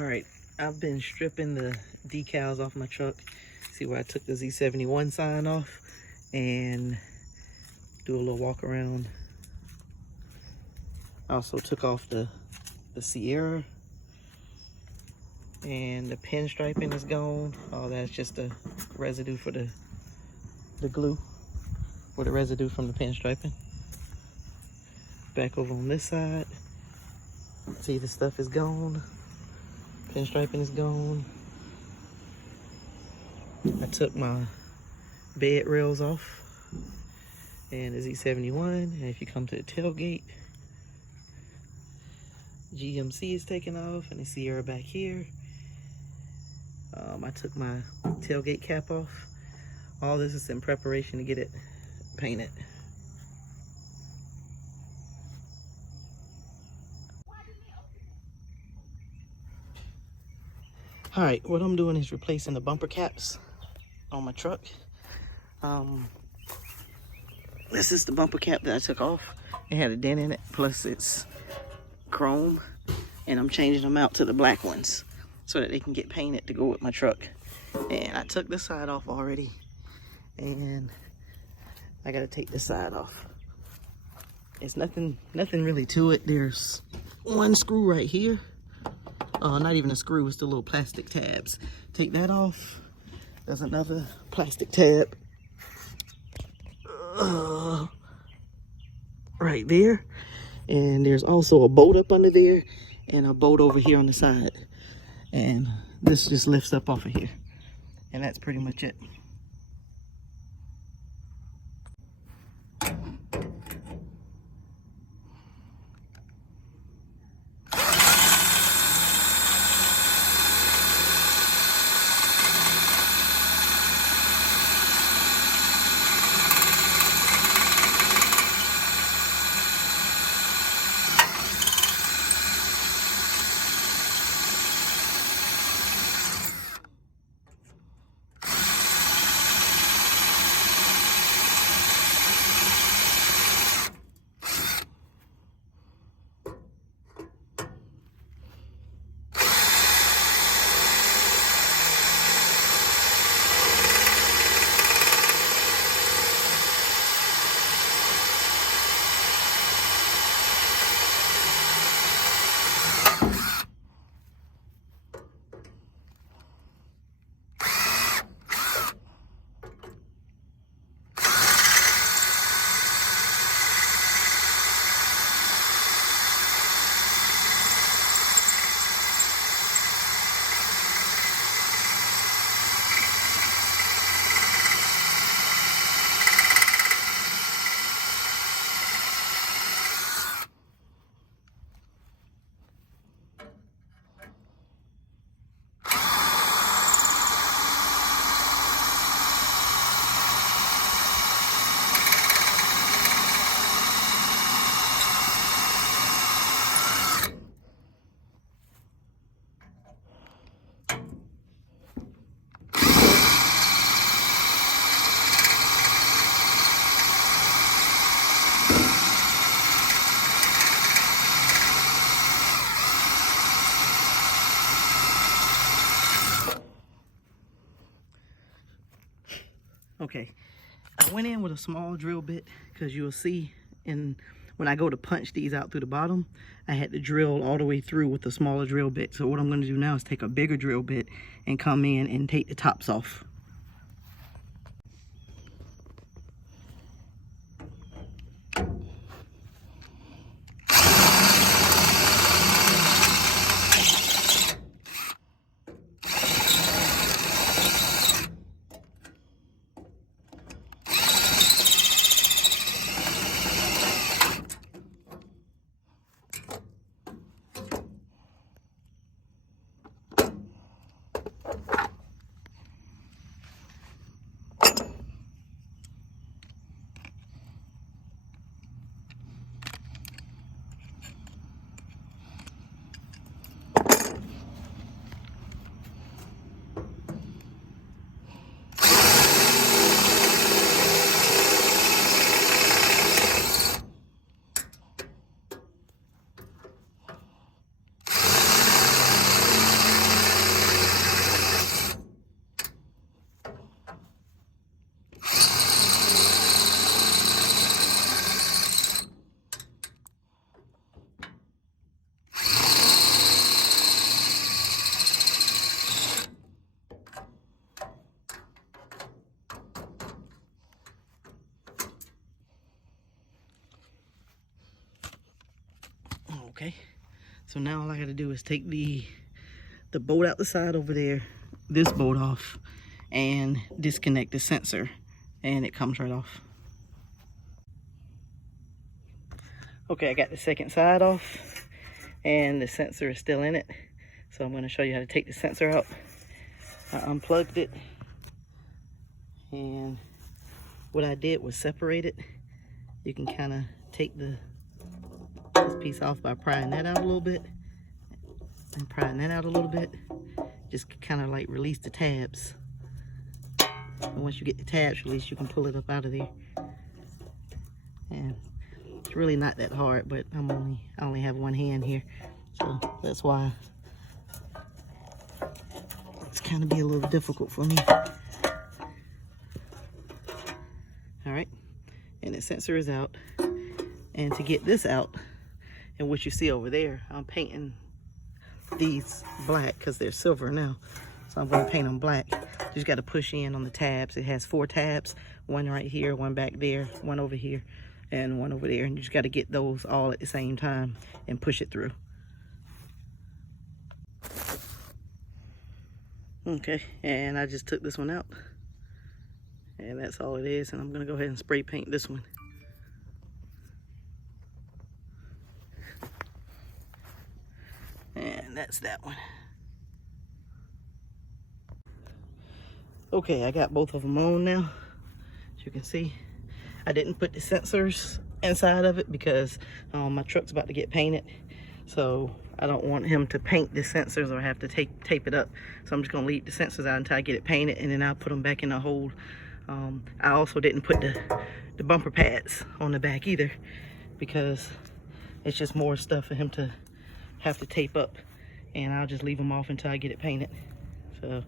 All right, I've been stripping the decals off my truck. See where I took the Z71 sign off and do a little walk around. I also took off the Sierra, and the pinstriping is gone. Oh, that's just the residue for the glue, or the residue from the pinstriping. Back over on this side, see the stuff is gone. Pinstriping is gone. I took my bed rails off and the Z71, and if you come to the tailgate, GMC is taken off and the Sierra back here. I took my tailgate cap off. All this is in preparation to get it painted. All right, what I'm doing is replacing the bumper caps on my truck. This is the bumper cap that I took off. It had a dent in it, plus it's chrome, and I'm changing them out to the black ones so that they can get painted to go with my truck. And I took this side off already, and I gotta take this side off. It's nothing really to it. There's one screw right here. Not even a screw, it's the little plastic tabs. Take that off. There's another plastic tab right there. And there's also a bolt up under there and a bolt over here on the side. And this just lifts up off of here. And that's pretty much it. Okay, I went in with a small drill bit because you'll see when I go to punch these out through the bottom, I had to drill all the way through with the smaller drill bit. So what I'm going to do now is take a bigger drill bit and come in and take the tops off. Okay, so now all I gotta do is take the bolt out the side over there, this bolt off, and disconnect the sensor, and it comes right off. Okay, I got the second side off, and the sensor is still in it. So I'm gonna show you how to take the sensor out. I unplugged it, and what I did was separate it. You can kind of take this piece off by prying that out a little bit, and prying that out a little bit. Just kind of like release the tabs. And once you get the tabs released, you can pull it up out of there. And it's really not that hard, but I only have one hand here, so that's why it's kind of be a little difficult for me. All right, and the sensor is out. And to get this out, and what you see over there, I'm painting these black because they're silver now. So I'm going to paint them black. You just got to push in on the tabs. It has 4 tabs, one right here, one back there, one over here, and one over there. And you just got to get those all at the same time and push it through. Okay, and I just took this one out. And that's all it is. And I'm going to go ahead and spray paint this one. And that's that one. Okay, I got both of them on now. As you can see, I didn't put the sensors inside of it because my truck's about to get painted. So I don't want him to paint the sensors or have to tape it up. So I'm just gonna leave the sensors out until I get it painted, and then I'll put them back in the hold. I also didn't put the bumper pads on the back either because it's just more stuff for him to have to tape up, and I'll just leave them off until I get it painted. So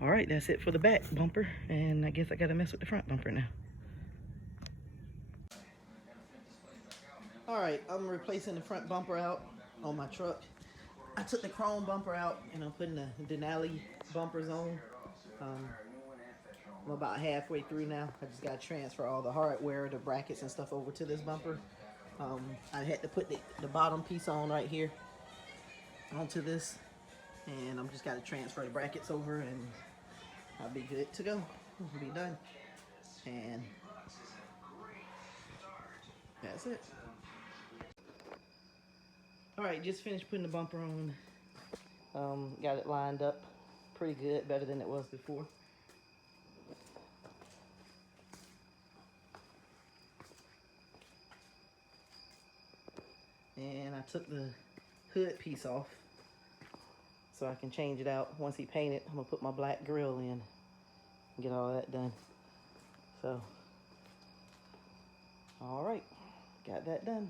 all right, that's it for the back bumper, and I guess I gotta mess with the front bumper now. All right, I'm replacing the front bumper out on my truck. I took the chrome bumper out and I'm putting the Denali bumpers on. I'm about halfway through now. I just gotta transfer all the hardware, the brackets and stuff over to this bumper. I had to put the bottom piece on right here onto this, and I'm just gotta transfer the brackets over and I'll be good to go. We'll be done. And that's it. All right, just finished putting the bumper on. Got it lined up pretty good, better than it was before. And I took the hood piece off so I can change it out. Once he paint it, I'm gonna put my black grill in and get all that done. So, all right, got that done.